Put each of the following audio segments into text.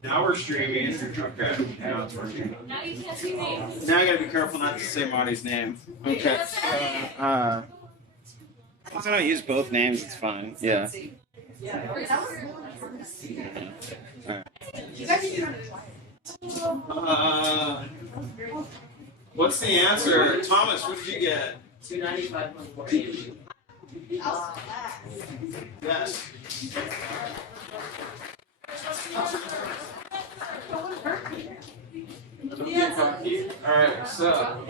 Now we're streaming. Okay. Now it's working. Now you can't see me. Now I gotta be careful not to say Marty's name. Okay. Since I don't use both names, it's fine. Yeah. Alright. What's the answer? Thomas, what did you get? 295.4. Yes. Alright, so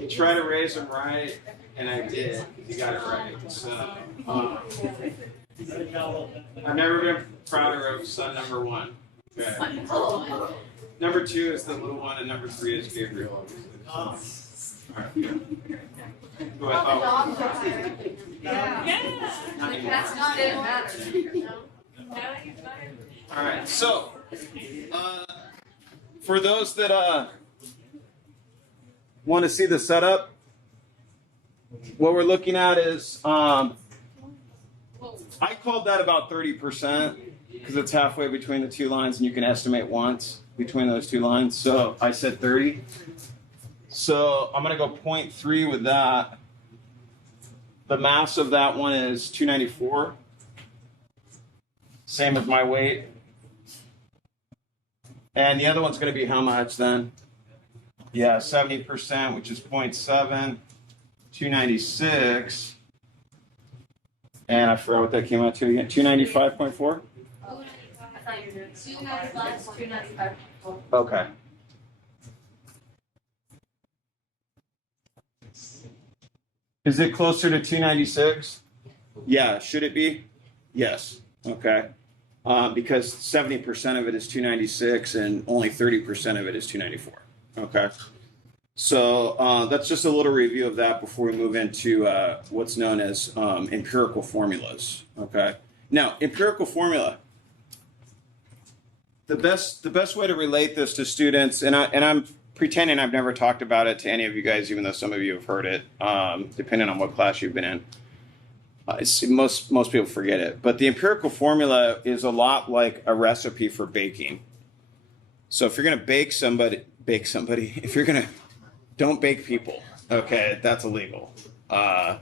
I tried to raise them right, and I did. You got it right. So I've never been prouder of son number one. Okay. Number two is the little one, and number three is Gabriel. All right. Who I thought was That's not it. all right. So for those that want to see the setup, what we're looking at is I called that about 30% because it's halfway between the two lines, and you can estimate once between those two lines. So I said 30. So I'm going to go 0.3 with that. The mass of that one is 294. Same with my weight. And the other one's going to be how much then? Yeah, 70%, which is 0.7, 296. And I forgot what that came out to again. 295.4? I thought you were doing 295, 295. Okay. Is it closer to 296? Yeah, should it be? Yes. Okay. Because 70% of it is 296 and only 30% of it is 294. Okay. So that's just a little review of that before we move into what's known as empirical formulas. Okay. Now, empirical formula. The best way to relate this to students, and I'm pretending I've never talked about it to any of you guys, even though some of you have heard it, depending on what class you've been in. Most people forget it, but the empirical formula is a lot like a recipe for baking. So if you're going to bake somebody. If you're going to, don't bake people. Okay, that's illegal. No,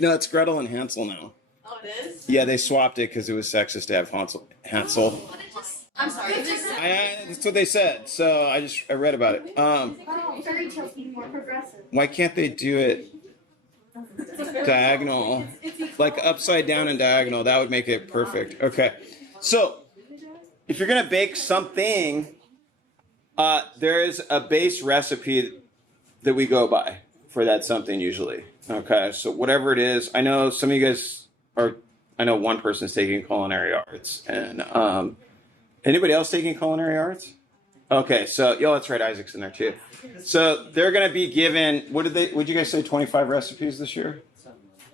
it's Gretel and Hansel now. Oh, it is? Yeah, they swapped it because it was sexist to have Hansel. I'm sorry. That's what they said. So I read about it. Fairy tales being more progressive. Why can't they do it diagonal, like upside down and diagonal? That would make it perfect. Okay, so if you're gonna bake something, there is a base recipe that we go by for that something usually. Okay, so whatever it is, I know some of you guys are. I know one person's taking culinary arts, and anybody else taking culinary arts? Okay, so that's right, Isaac's in there too. So they're going to be given. Would you guys say 25 recipes this year?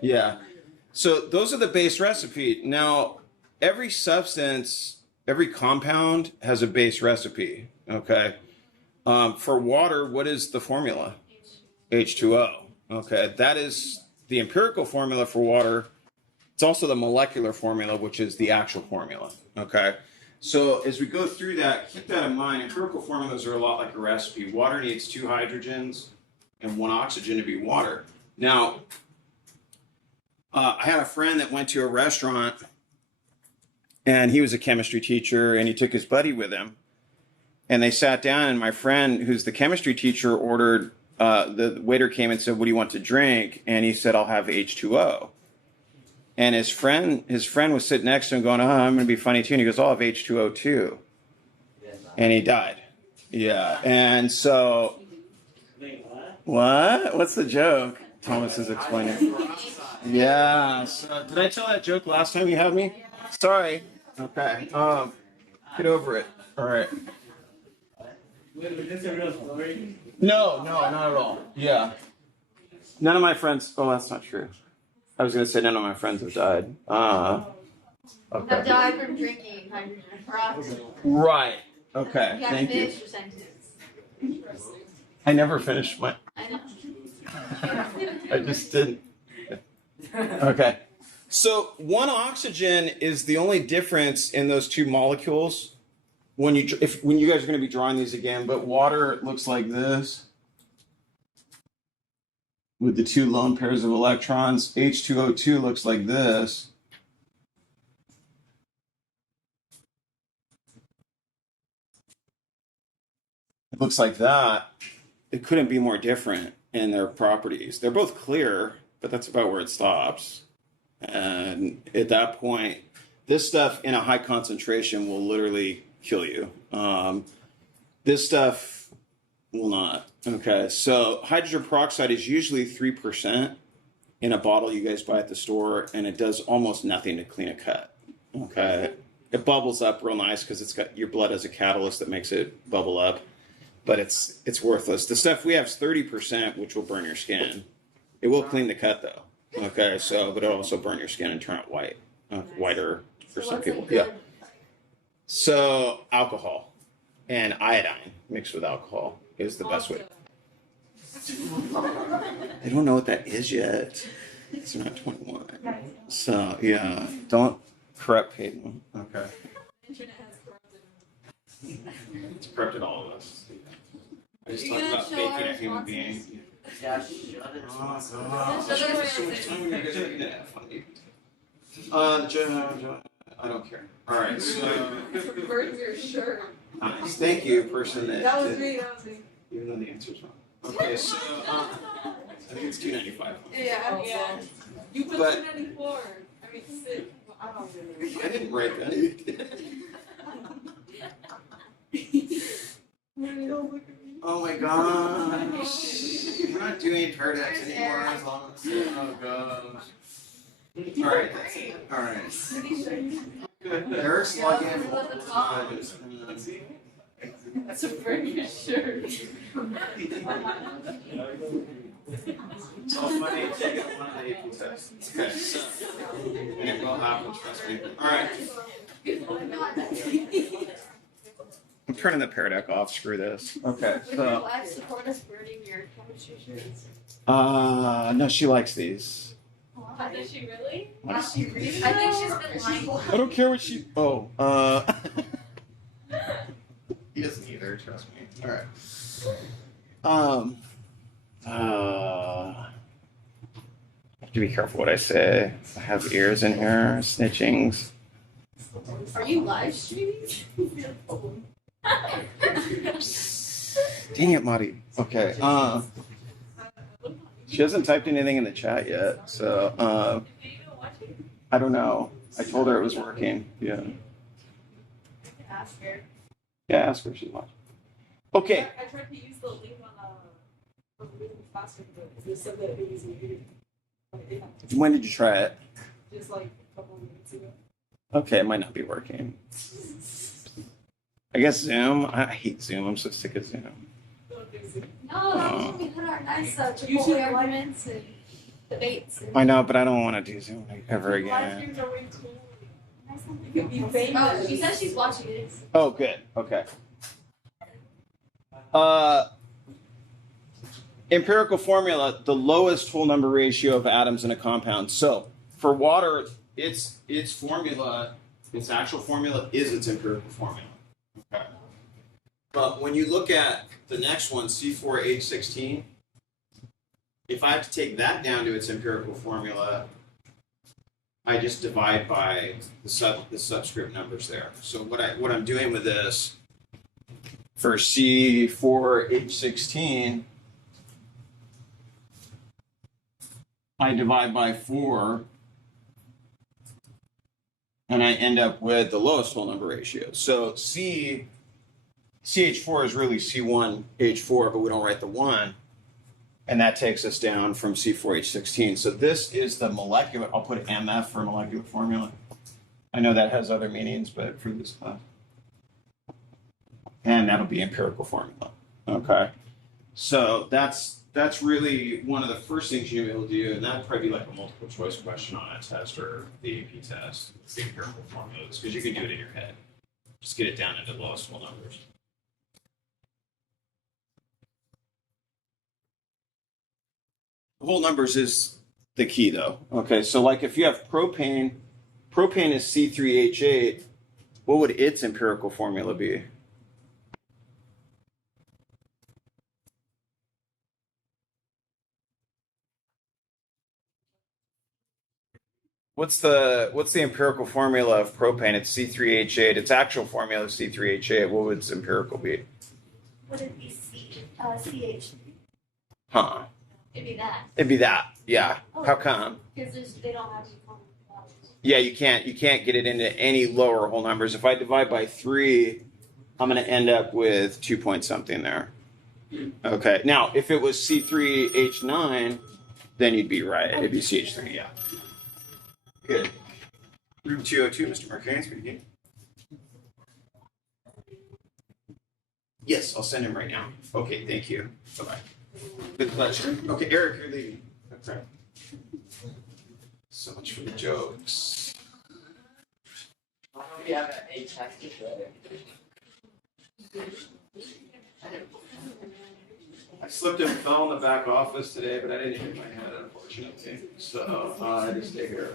Yeah. So those are the base recipe. Now, every substance, every compound has a base recipe. Okay. For water, what is the formula? H2O. Okay, that is the empirical formula for water. It's also the molecular formula, which is the actual formula. Okay. So as we go through that, keep that in mind. Empirical formulas are a lot like a recipe. Water needs 2 hydrogens and 1 oxygen to be water. Now, I had a friend that went to a restaurant, and he was a chemistry teacher, and he took his buddy with him. And they sat down, and my friend, who's the chemistry teacher, ordered, the waiter came and said, "What do you want to drink?" And he said, "I'll have H2O." And his friend was sitting next to him going, "Oh, I'm going to be funny too." And he goes, "I'll have H2O too." And he died. Yeah. And so, what? What's the joke? Thomas is explaining. Yeah. So, did I tell that joke last time you had me? Sorry. Okay. Get over it. All right. Wait, was this a real story? No, not at all. Yeah. None of my friends. Oh, that's not true. I was gonna say none of my friends have died. Have Okay. died from drinking hydrogen peroxide. Right. Okay. You have Thank to you. finish your sentence. I never finished my. I know. I just didn't. Okay. So one oxygen is the only difference in those two molecules. When you guys are going to be drawing these again, but water looks like this with the two lone pairs of electrons. H2O2 looks like this. It looks like that. It couldn't be more different in their properties. They're both clear, but that's about where it stops. And at that point, this stuff in a high concentration will literally kill you. This stuff will not. Okay, so hydrogen peroxide is usually 3% in a bottle you guys buy at the store, and it does almost nothing to clean a cut. Okay, it bubbles up real nice because it's got your blood as a catalyst that makes it bubble up, but it's worthless. The stuff we have is 30%, which will burn your skin. It will clean the cut though. Okay, so but it'll also burn your skin and turn it white, whiter for some people. Yeah. So alcohol and iodine mixed with alcohol is the best way. They don't know what that is yet. They're not 21. So yeah, don't corrupt Peyton. Okay. It's corrupted all of us. I just talked about baking a human being. Yeah, shut it. I don't care. All right, so Burn your shirt. nice. Thank you, person that. That was me. That was me. Even though the answer's wrong. Okay, so I think it's $2.95. Yeah. You put But- 294. I mean, 6. I don't really. I didn't write that. Oh my gosh. We're not doing Turdex anymore as long as oh gosh. Alright, that's it. Alright. Good. Eric's logging in multiple times. That's a burn your shirt. It's all funny taking one of the AP tests. Okay, so and it will happen, trust me. Alright. I'm turning the pear deck off, screw this. Okay, Would so your wife support us burning your chemistry shirts? no, she likes these. Does she really? Does she really? I think she's been lying. I don't care what she he doesn't either, trust me. Alright. I have to be careful what I say. I have ears in here, snitchings. Are you live streaming? Dang it, Marty. Okay. She hasn't typed anything in the chat yet, so I don't know. I told her it was working. Yeah. Ask her. Yeah, ask her if she's watching. Okay. I tried to use the link on Reading Faster, but it said that it was weird. When did you try it? Just like a couple of minutes ago. Okay, it might not be working. I guess Zoom. I hate Zoom. I'm so sick of Zoom. Don't do Zoom. No, that's when we put our nice triple should- arguments and debates. And I know, but I don't want to do Zoom ever Live again. streams are way cool. nice You could be famous. Oh, she says she's watching it. Oh, good. Okay. Empirical formula: the lowest whole number ratio of atoms in a compound. So for water, its formula, its actual formula is its empirical formula. Okay. But when you look at the next one, C4H16, if I have to take that down to its empirical formula, I just divide by the subscript numbers there. So what I'm doing with this for C4H16, I divide by 4, and I end up with the lowest whole number ratio. So CH4 is really C1H4, but we don't write the 1. And that takes us down from C4H16. So this is the molecular, I'll put MF for molecular formula. I know that has other meanings, but for this class. and that'll be empirical formula. Okay, so that's really one of the first things you'll be able to do, and that'd probably be like a multiple choice question on a test or the AP test, the empirical formulas, because you can do it in your head. Just get it down into the lowest whole numbers. Whole numbers is the key though. Okay, so like if you have propane is C3H8, what would its empirical formula be? What's the empirical formula of propane? It's C3H8. Its actual formula is C3H8. What would its empirical be? Would it be CH? Huh. It'd be that. It'd be that. Yeah. How come? Because they don't have any common values. Yeah, you can't get it into any lower whole numbers. If I divide by 3, I'm going to end up with 2 point something there. Okay. Now, if it was C3H9, then you'd be right. It'd be CH3. Yeah. Good. Room 202, Mr. Markarian speaking. Yes, I'll send him right now. Okay, thank you. Bye-bye. Good pleasure. Okay, Eric, you're leaving. Okay. So much for the jokes. We have an A test today. I slipped and fell in the back office today, but I didn't hit my head, unfortunately. So I had to stay here.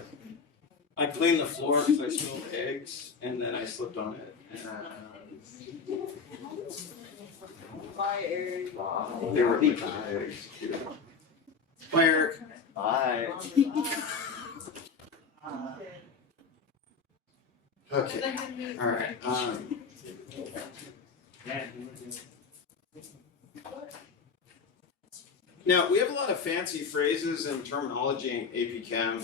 I cleaned the floor because I spilled eggs, and then I slipped on it. Bye, Eric. They were eggs. Bye, Eric. Bye. Okay. All right. Now, we have a lot of fancy phrases and terminology in AP Chem.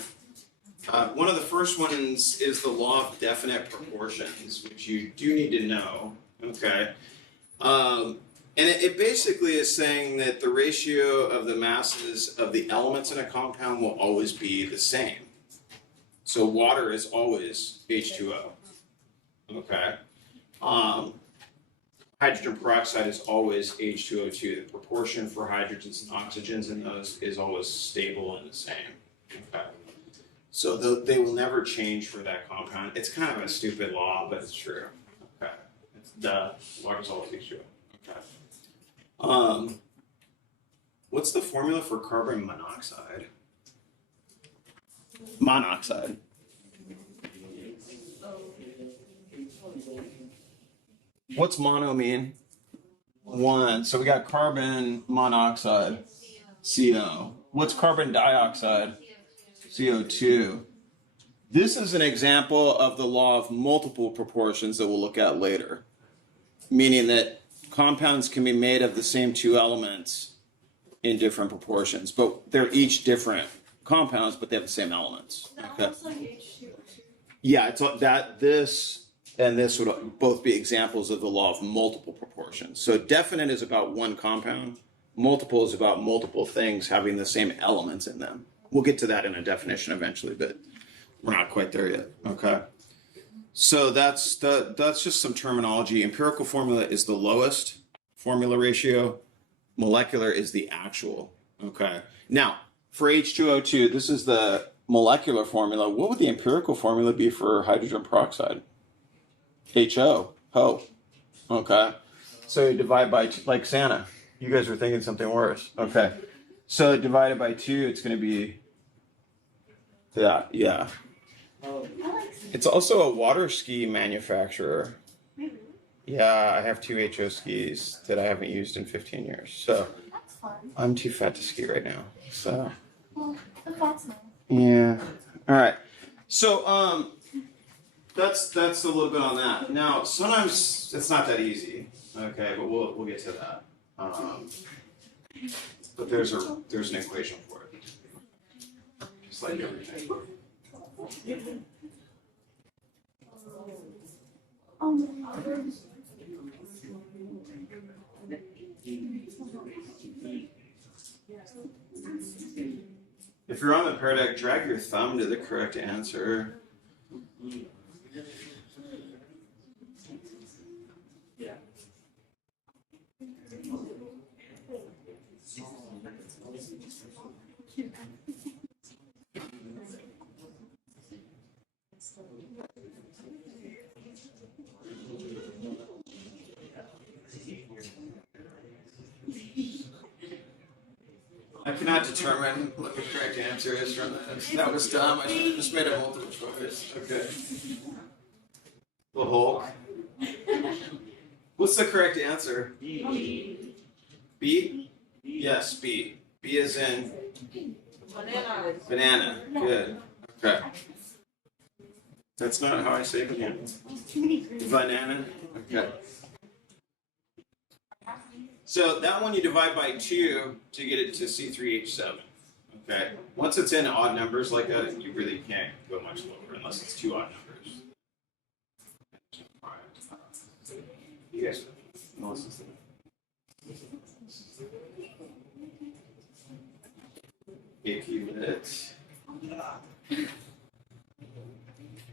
One of the first ones is the law of definite proportions, which you do need to know, okay? And it basically is saying that the ratio of the masses of the elements in a compound will always be the same. So water is always H2O, okay? Hydrogen peroxide is always H2O2. The proportion for hydrogens and oxygens in those is always stable and the same, okay? So they will never change for that compound. It's kind of a stupid law, but it's true. Okay, water's always H2O. Okay. What's the formula for carbon monoxide? Monoxide. What's mono mean? One. So we got carbon monoxide, CO. What's carbon dioxide? CO2. This is an example of the law of multiple proportions that we'll look at later, meaning that compounds can be made of the same two elements in different proportions, but they're each different compounds, but they have the same elements. Okay. Yeah, it's that this and this would both be examples of the law of multiple proportions. So definite is about one compound, multiple is about multiple things having the same elements in them. We'll get to that in a definition eventually, but we're not quite there yet. Okay. So that's just some terminology. Empirical formula is the lowest formula ratio. Molecular is the actual. Okay. Now, for H2O2, this is the molecular formula. What would the empirical formula be for hydrogen peroxide? HO. Ho. Okay. So you divide by two, like Santa. You guys were thinking something worse. Okay. So divided by 2, it's going to be that. Yeah. It's also a water ski manufacturer. Yeah, I have 2 HO skis that I haven't used in 15 years. So That's fun. I'm too fat to ski right now. So Well, that's nice. yeah. All right. So that's a little bit on that. Now sometimes it's not that easy. Okay, but we'll get to that. But there's an equation for it. Just like everything. If you're on the pear deck, drag your thumb to the correct answer. cannot determine what the correct answer is from this. That was dumb. I should have just made a multiple choice. Okay. The Hulk. What's the correct answer? B. B? Yes, B. B is in Banana. banana. Good. Okay. That's not how I say banana. Banana. Okay. So that one you divide by 2 to get it to C3H7. Okay. Once it's in odd numbers like that, you really can't go much lower unless it's 2 odd numbers. You guys, Melissa's there. AP Lit.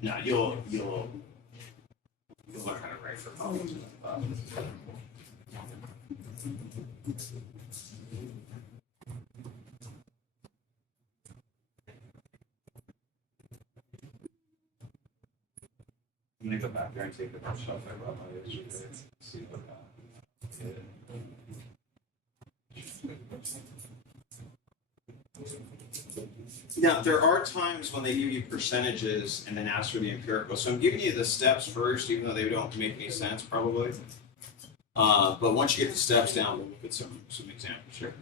No, you'll learn how to write for problems. I'm gonna go back there and take the stuff I brought my yesterday. See what Now, there are times when they give you percentages and then ask for the empirical. So I'm giving you the steps first, even though they don't make any sense, probably. But once you get the steps down, we'll look at some examples here.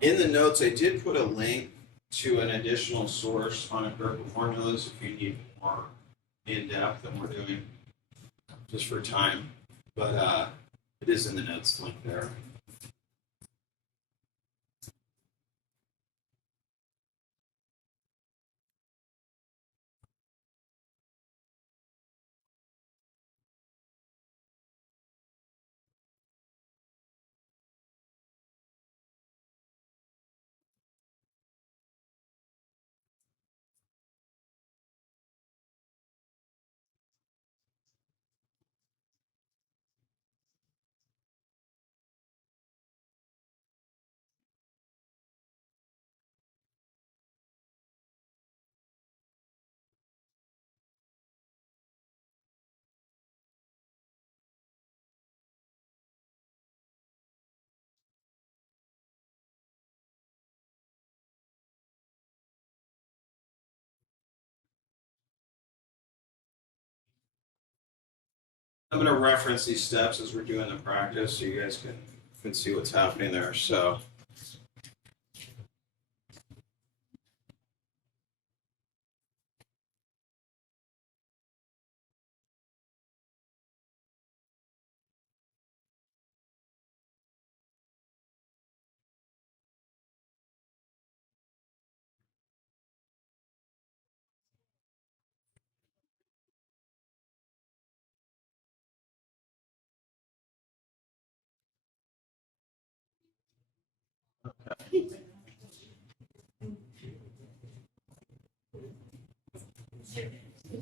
In the notes, I did put a link to an additional source on empirical formulas if you need more in-depth than we're doing, just for time. But it is in the notes link there. I'm going to reference these steps as we're doing the practice so you guys can see what's happening there. So.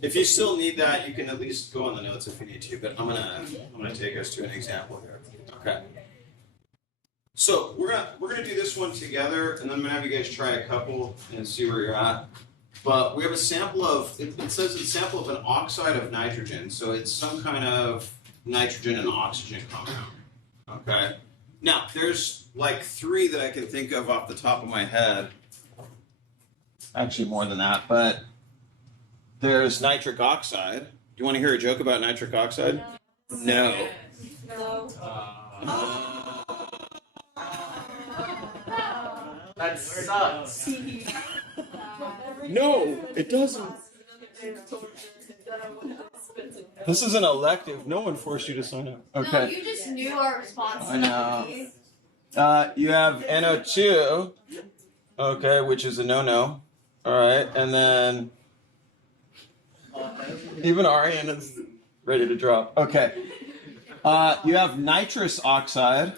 If you still need that, you can at least go on the notes if you need to, but I'm gonna take us to an example here. Okay. So we're gonna do this one together, and then I'm gonna have you guys try a couple and see where you're at. But we have a sample of it says it's a sample of an oxide of nitrogen, so it's some kind of nitrogen and oxygen compound. Okay. Now there's like 3 that I can think of off the top of my head. Actually, more than that, but. There's nitric oxide. Do you want to hear a joke about nitric oxide? No. No. That sucks. No, it doesn't. This is an elective. No one forced you to sign up. No, Okay. you just knew our response. I know. You have NO2, okay, which is a no-no. All right, and then even Arian is ready to drop. Okay. You have nitrous oxide,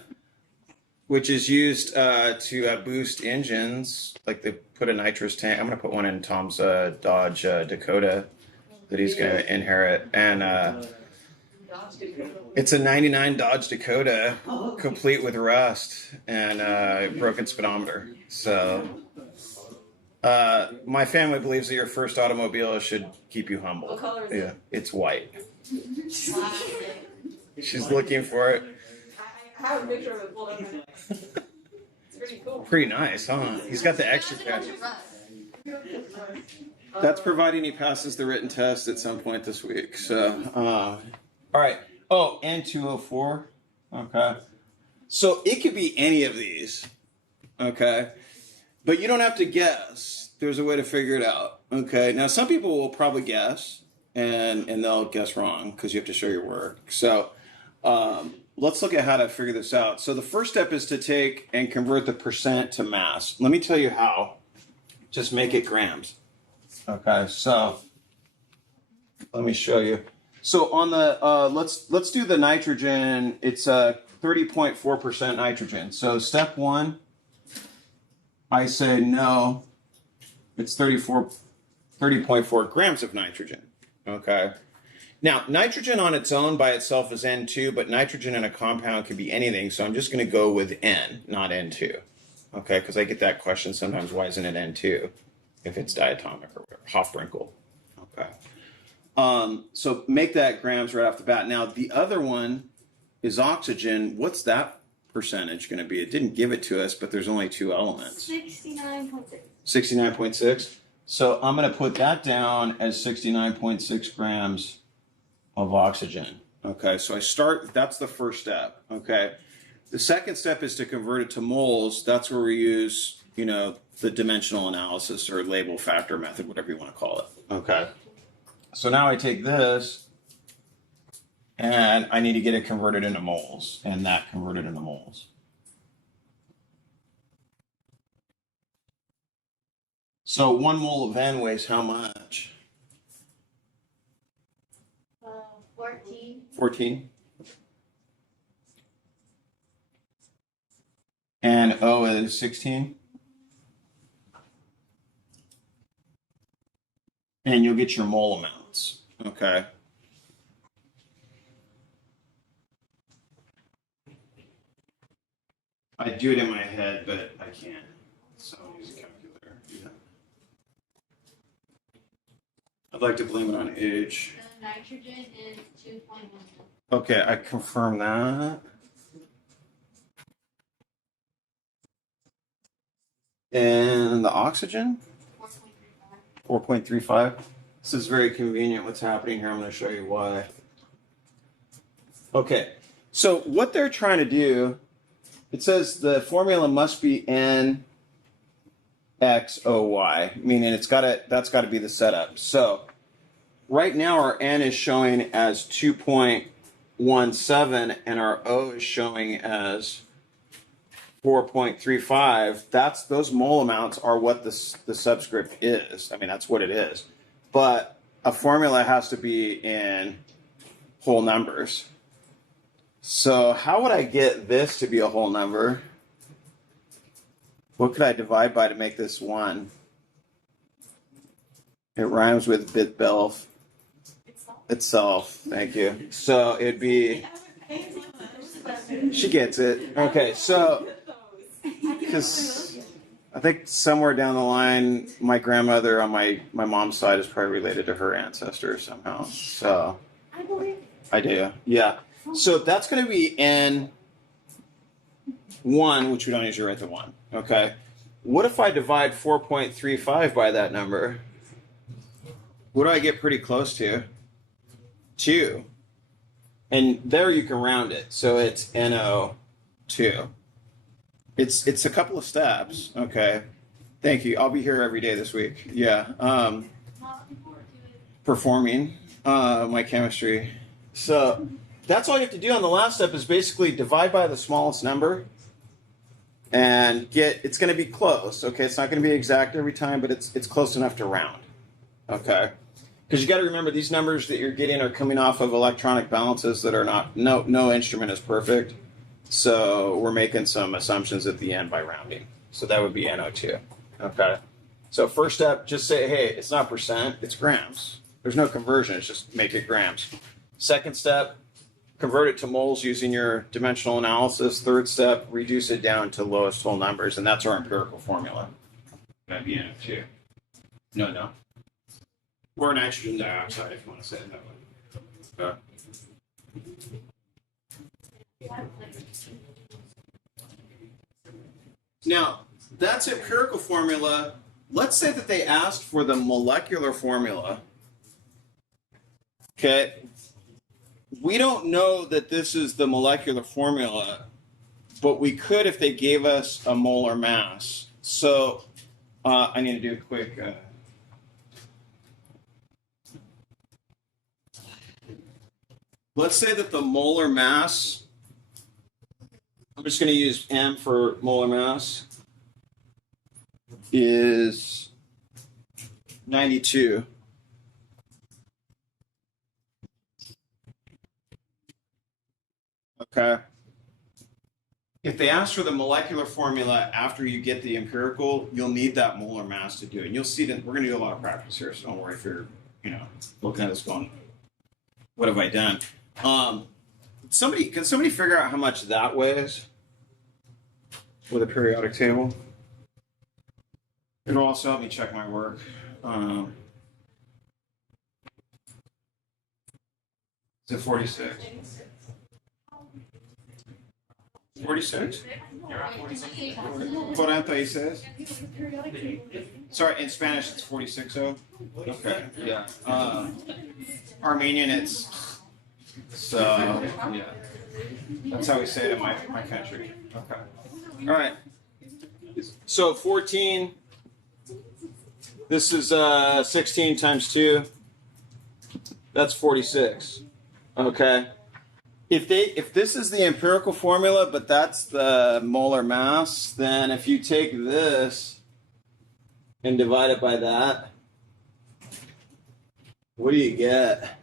which is used to boost engines. Like they put a nitrous tank. I'm going to put one in Tom's Dodge Dakota that he's going to inherit. And It's a 99 Dodge Dakota, complete with rust and broken speedometer. So, my family believes that your first automobile should keep you humble. What color is Yeah, it? it's white. She's looking for it. I have a picture of it pulled up. It's pretty cool. Pretty nice, huh? He's got the extra cash. That's providing he passes the written test at some point this week. So, all right. Oh, and 204. Okay. So it could be any of these. Okay. But you don't have to guess. There's a way to figure it out. Okay. Now, some people will probably guess, and they'll guess wrong because you have to show your work. So, let's look at how to figure this out. So the first step is to take and convert the percent to mass. Let me tell you how. Just make it grams. Okay, so let me show you. So on the let's do the nitrogen. It's 30.4% nitrogen. So step one, I say no. It's 30.4 grams of nitrogen. Okay. Now, nitrogen on its own by itself is N2, but nitrogen in a compound can be anything. So I'm just going to go with N, not N2. Okay, because I get that question sometimes. Why isn't it N2 if it's diatomic or whatever? Hofbrinkel. Okay. So make that grams right off the bat. Now, the other one is oxygen. What's that percentage going to be? It didn't give it to us, but there's only two elements. 69.6. 69.6. So I'm going to put that down as 69.6 grams of oxygen. Okay, so that's the first step. Okay. The second step is to convert it to moles. That's where we use, the dimensional analysis or label factor method, whatever you want to call it. Okay. So now I take this and I need to get it converted into moles and that converted into moles. So 1 mole of N weighs how much? 14. 14. And O is 16. And you'll get your mole amounts. Okay. I do it in my head, but I can't. So I'll use a calculator. Yeah. I'd like to blame it on age. The nitrogen is 2.1. Okay, I confirm that. And the oxygen? 4.35. This is very convenient what's happening here. I'm going to show you why. Okay, so what they're trying to do, it says the formula must be NXOY, meaning that's got to be the setup. So right now our N is showing as 2.17 and our O is showing as 4.35. Those mole amounts are what the subscript is. I mean, that's what it is. But a formula has to be in whole numbers. So how would I get this to be a whole number? What could I divide by to make this 1? It rhymes with bitbelf. Itself. Thank you. So it'd be... She gets it. Okay, so... Because I think somewhere down the line, my grandmother on my mom's side is probably related to her ancestors somehow. So I believe. I do, yeah. So that's going to be N1, which we don't usually write the 1. Okay. What if I divide 4.35 by that number? What do I get pretty close to? 2. And there you can round it. So it's NO2. It's a couple of steps. Okay. Thank you. I'll be here every day this week. Yeah. Performing my chemistry. So that's all you have to do on the last step is basically divide by the smallest number and it's going to be close. Okay. It's not going to be exact every time, but it's close enough to round. Okay. Because you got to remember these numbers that you're getting are coming off of electronic balances that are no instrument is perfect. So we're making some assumptions at the end by rounding. So that would be NO2. Okay. So first step, just say, hey, it's not percent, it's grams. There's no conversion, it's just make it grams. Second step, convert it to moles using your dimensional analysis. Third step, reduce it down to lowest whole numbers, and that's our empirical formula. That'd be NF2. No. Or nitrogen dioxide, if you want to say it that way. Now, that's empirical formula. Let's say that they asked for the molecular formula. Okay. We don't know that this is the molecular formula, but we could if they gave us a molar mass. So I need to do a quick... let's say that the molar mass, I'm just going to use M for molar mass, is 92. Okay. If they ask for the molecular formula after you get the empirical, you'll need that molar mass to do it. And you'll see that we're going to do a lot of practice here, so don't worry if you're, looking at this going, what have I done? Can somebody figure out how much that weighs with a periodic table? It'll also help me check my work. Is it 46? 46? Cuarenta says? Sorry, in Spanish it's 46. Okay, yeah. Armenian it's, so, yeah. That's how we say it in my country. Okay. All right. So 14, this is 16 times 2. That's 46. Okay. If this is the empirical formula, but that's the molar mass, then if you take this and divide it by that, what do you get?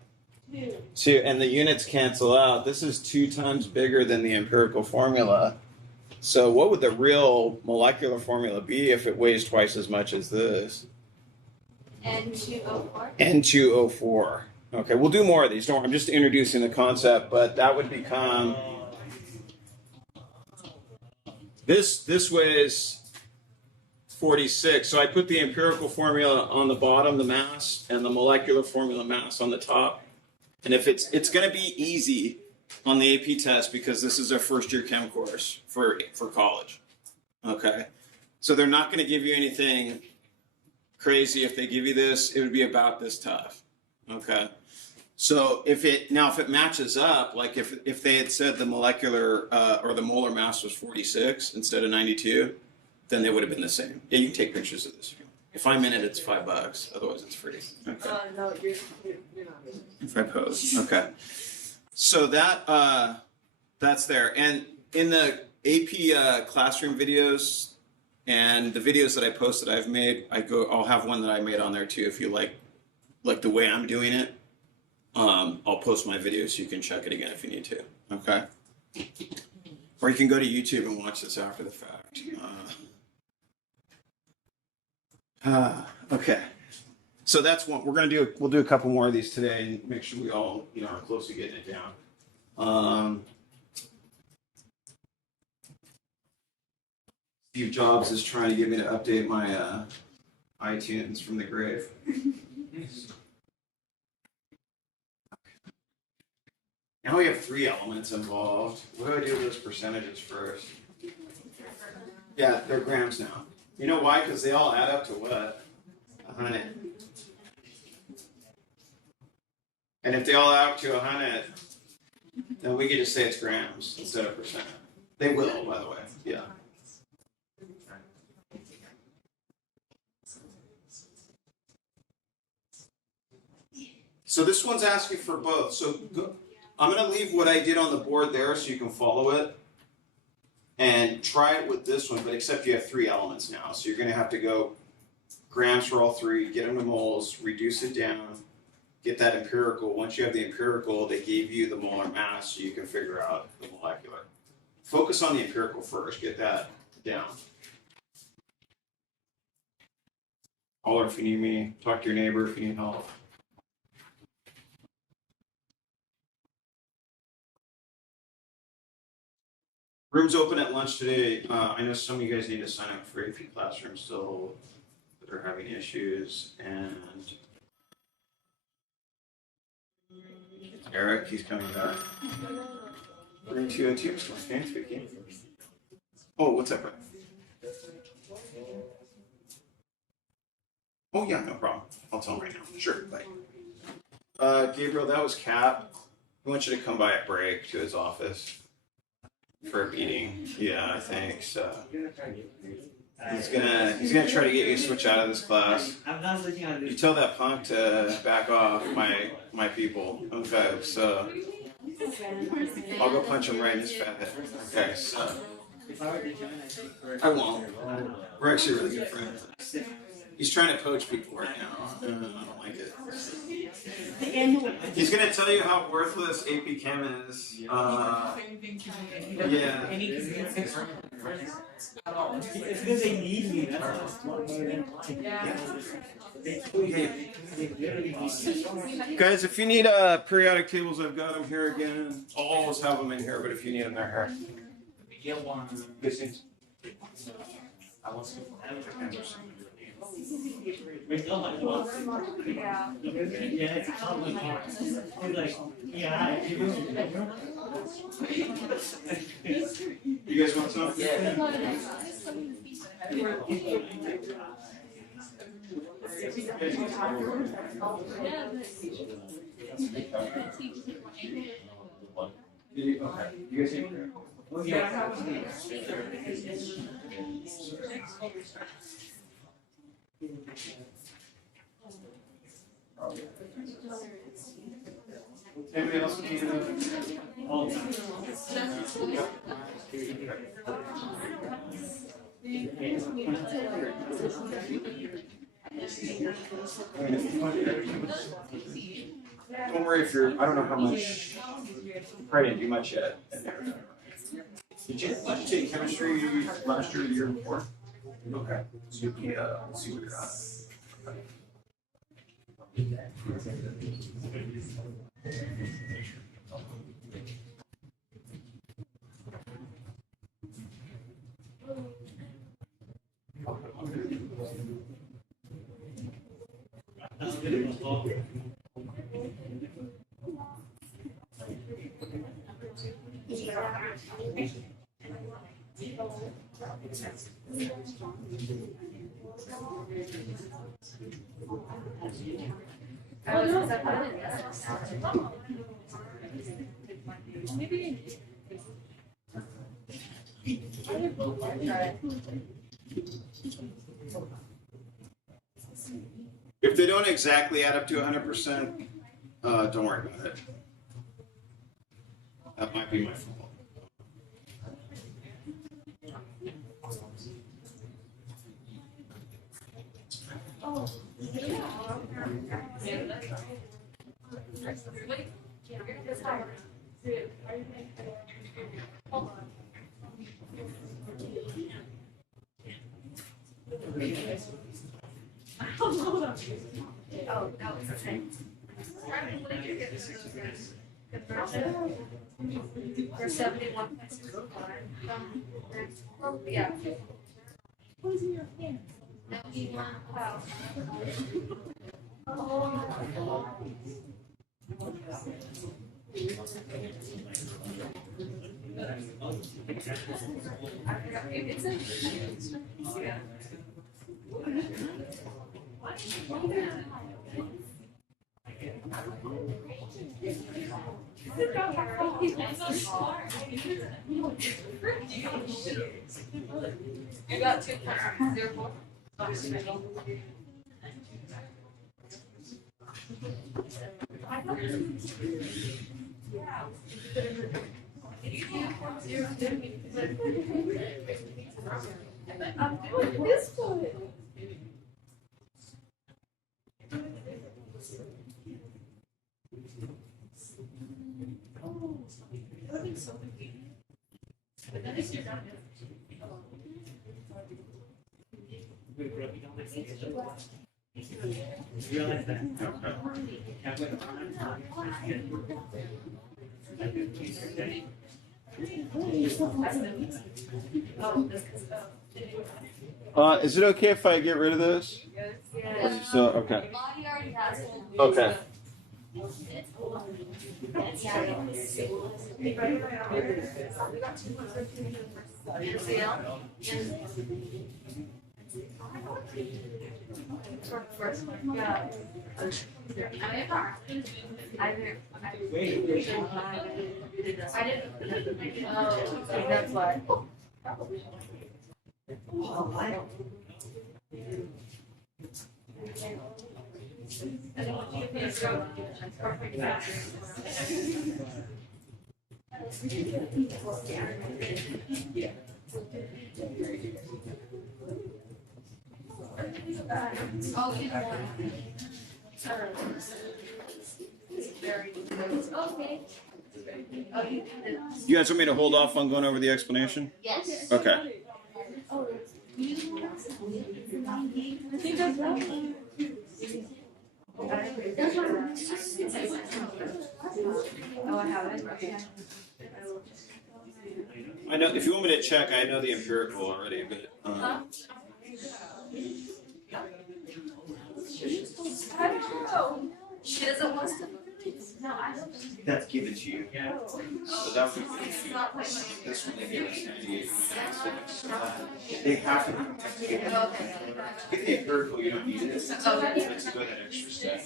2. And the units cancel out. This is 2 times bigger than the empirical formula. So what would the real molecular formula be if it weighs twice as much as this? N2O4. N2O4. Okay, we'll do more of these. Don't worry, I'm just introducing the concept, but that would become, this weighs 46. So I put the empirical formula on the bottom, the mass, and the molecular formula mass on the top. And if it's going to be easy on the AP test because this is a first year chem course for college. Okay, so they're not going to give you anything crazy. If they give you this, it would be about this tough. Okay, so if it matches up, like if they had said the molecular or the molar mass was 46 instead of 92, then they would have been the same. Yeah, you can take pictures of this. If I'm in it, it's $5. Otherwise, it's free. Okay. No, you're not. If I pose, okay. So that's there, and in the AP classroom videos and the videos that I post that I've made, I'll have one that I made on there too. If you like the way I'm doing it, I'll post my video so you can check it again if you need to. Okay. Or you can go to YouTube and watch this after the fact. Okay. So that's one. We'll do a couple more of these today and make sure we all are close to getting it down. Steve Jobs is trying to get me to update my iTunes from the grave. Now we have 3 elements involved. What do I do with those percentages first? Yeah, they're grams now. You know why? Because they all add up to what? 100. And if they all add up to 100, then we can just say it's grams instead of percent. They will, by the way. Yeah. So this one's asking for both. So I'm going to leave what I did on the board there so you can follow it. And try it with this one, but except you have 3 elements now. So you're going to have to go grams for all 3, get them to moles, reduce it down, get that empirical. Once you have the empirical, they gave you the molar mass so you can figure out the molecular. Focus on the empirical first, get that down. Holler if you need me, talk to your neighbor if you need help. Rooms open at lunch today. I know some of you guys need to sign up for AP Classroom still that are having issues. And Eric, he's coming back. Room 202. Okay, speaking. Oh, what's up, Brett? Oh, yeah, no problem. I'll tell him right now. Sure, bye. Gabriel, that was Cap. He wants you to come by at break to his office for a meeting. Yeah, I think so. He's gonna try to get you to switch out of this class. You tell that punk to back off my people. Okay, so I'll go punch him right in his fat head. Okay, so I won't. We're actually really good friends. He's trying to poach people right now. I don't like it. He's gonna tell you how worthless AP Chem is. Yeah. It's because they need me. Guys, if you need periodic tables, I've got them here again. I'll always have them in here, but if you need them, they're here. Get one. Good things. You guys want some? Okay. You guys need anybody else need Don't worry if you're, I don't know how much, probably didn't do much yet. Did you take chemistry last year or the year before? Okay. So you can see what you're on. If they don't exactly add up to 100%, don't worry about it. That might be my fault. Oh, that was okay. For 71. Oh, yeah. Who's in your hand? Wow. It's a yeah. You got 2.04. I'm doing this one. Realize that. Is it okay if I get rid of this? So okay. Okay. That's why. You guys want me to hold off on going over the explanation? Yes. Okay. Oh, I have it. I know if you want me to check, I know the empirical already, but I don't know. She doesn't want to. No, I don't. that's given to you. So that would be this one they give us 98. They have to get the empirical, you don't need it. But to go that extra step.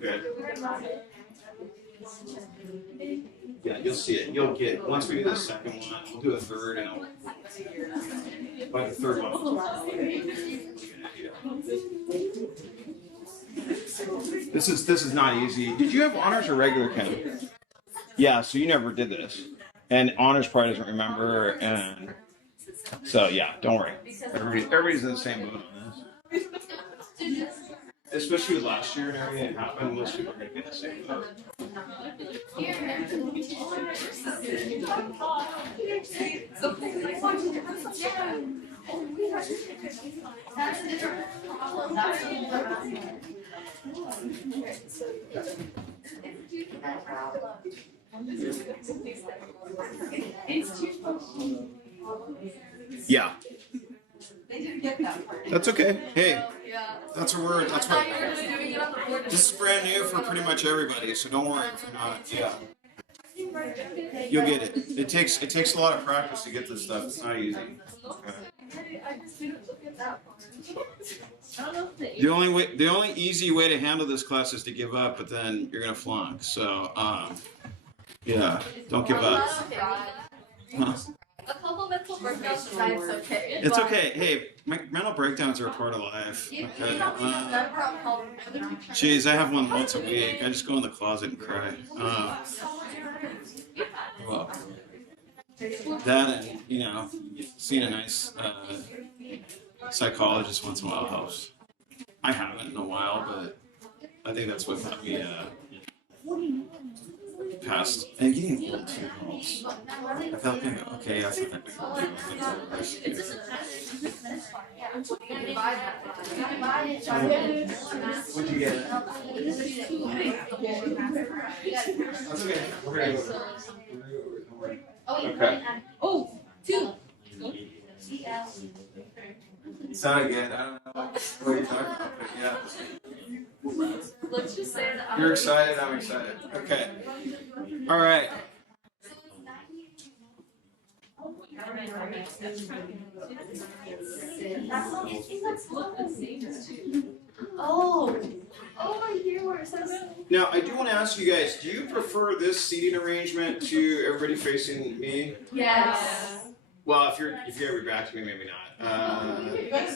Good. Yeah, you'll see it. You'll get once we do the second one, we'll do a third, and by the third one, we'll This is not easy. Did you have honors or regular chem? Yeah, so you never did this, and honors probably doesn't remember, and so yeah, don't worry. Everybody's in the same boat on this. Especially with last year and everything that happened, most people are going to be in the same boat. Yeah. That's okay. Hey, that's a word. That's what. This is brand new for pretty much everybody, so don't worry if you're not. Yeah. You'll get it. It takes a lot of practice to get this stuff. It's not easy. Okay. The only easy way to handle this class is to give up, but then you're gonna flunk. So, yeah, don't give up. Huh? A couple mental breakdowns besides okay. It's okay. Hey, mental breakdowns are a part of life. Okay. Geez, I have one once a week. I just go in the closet and cry. Well, that and seeing a nice psychologist once in a while helps. I haven't in a while, but I think that's what got me past and getting old too. I felt like, okay, I thought that What'd you get? That's okay. We're gonna go. Okay. Oh, 2. Sounded good. I don't know what you're talking about, but yeah. Let's just say that You're excited, I'm excited. Okay. All right. Oh, here where it says. Now, I do want to ask you guys, do you prefer this seating arrangement to everybody facing me? Yes. Well, if you have your back to me, maybe not.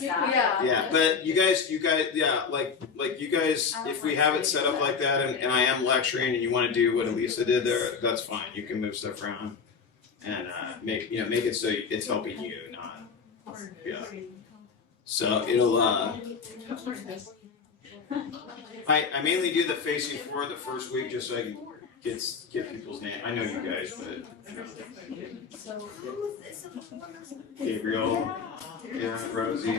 Yeah. Yeah, but you guys, yeah, like you guys, if we have it set up like that, and I am lecturing, and you want to do what Elisa did there, that's fine. You can move stuff around and make it so it's helping you, not yeah. So it'll I mainly do the facing forward the first week just so I can get people's name. I know you guys, but Gabriel, yeah, Rosie.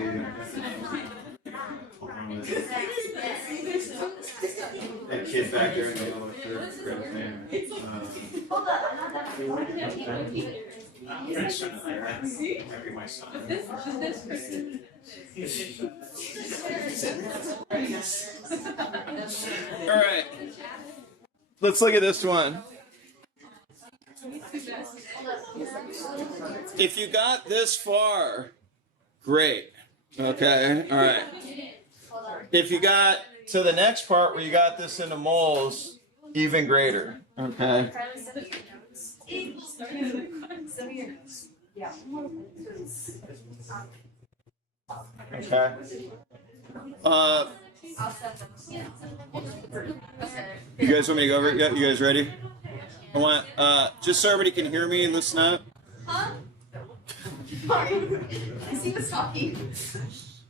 That kid back there in the middle of the Hold up, I'm not that. Every my son. All right. Let's look at this one. If you got this far, great. Okay. All right. If you got to the next part where you got this into moles, even greater. Okay. Okay. You guys want me to go over it yet? You guys ready? I want just so everybody can hear me and listen up. Huh? Sorry. He was talking.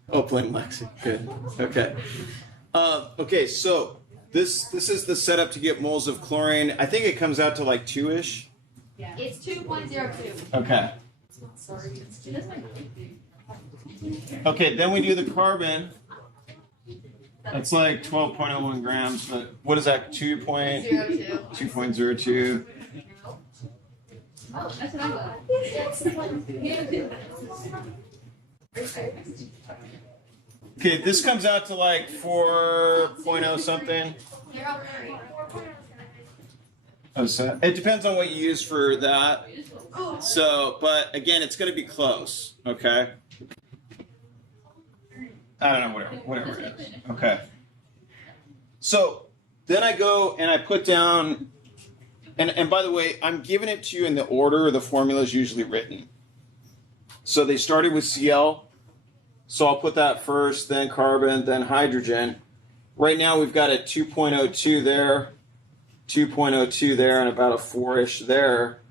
Oh, playing Lexi. Good. Okay. Okay, so this is the setup to get moles of chlorine. I think it comes out to like 2-ish. It's 2.02. Okay. Okay, then we do the carbon. That's like 12.01 grams, but what is that? 2.02. Oh, that's what I got. Okay, this comes out to like 4.0 something. Oh, so it depends on what you use for that. So, but again, it's going to be close. Okay. I don't know, whatever it is. Okay. So then I go and I put down, and by the way, I'm giving it to you in the order the formula is usually written. So they started with Cl. So I'll put that first, then carbon, then hydrogen. Right now we've got a 2.02 there, 2.02 there, and about a 4-ish there.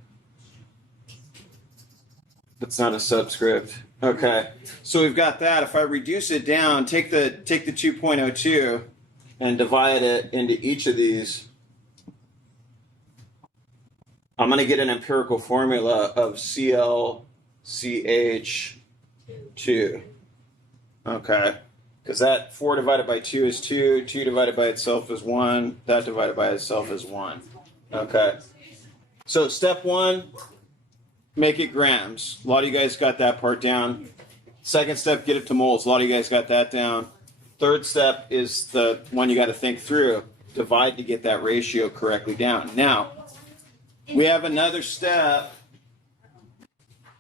That's not a subscript. Okay, so we've got that. If I reduce it down, take the 2.02 and divide it into each of these, I'm going to get an empirical formula of ClCH2. Okay, because that 4 divided by 2 is 2, 2 divided by itself is 1, that divided by itself is 1. Okay, so step 1, make it grams. A lot of you guys got that part down. Second step, get it to moles. A lot of you guys got that down. Third step is the one you got to think through. Divide to get that ratio correctly down. Now, we have another step.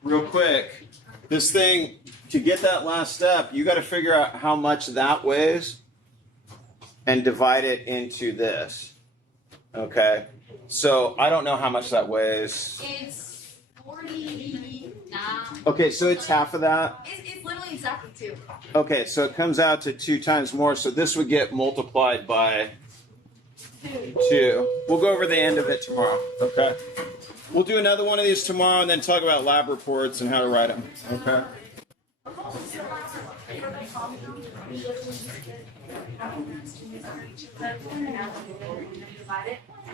Real quick. This thing, to get that last step, you got to figure out how much that weighs and divide it into this. Okay? So, I don't know how much that weighs. It's 49. Okay, so it's half of that. It's literally exactly 2. Okay, so it comes out to 2 times more, so this would get multiplied by 2. We'll go over the end of it tomorrow, okay? We'll do another one of these tomorrow and then talk about lab reports and how to write them, okay?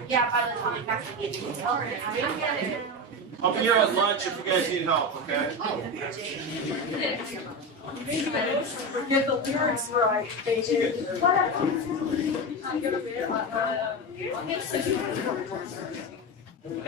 Yeah, by the time I got to get it. I'll be here at lunch if you guys need help, okay? Get the lyrics right. They did. I'm gonna be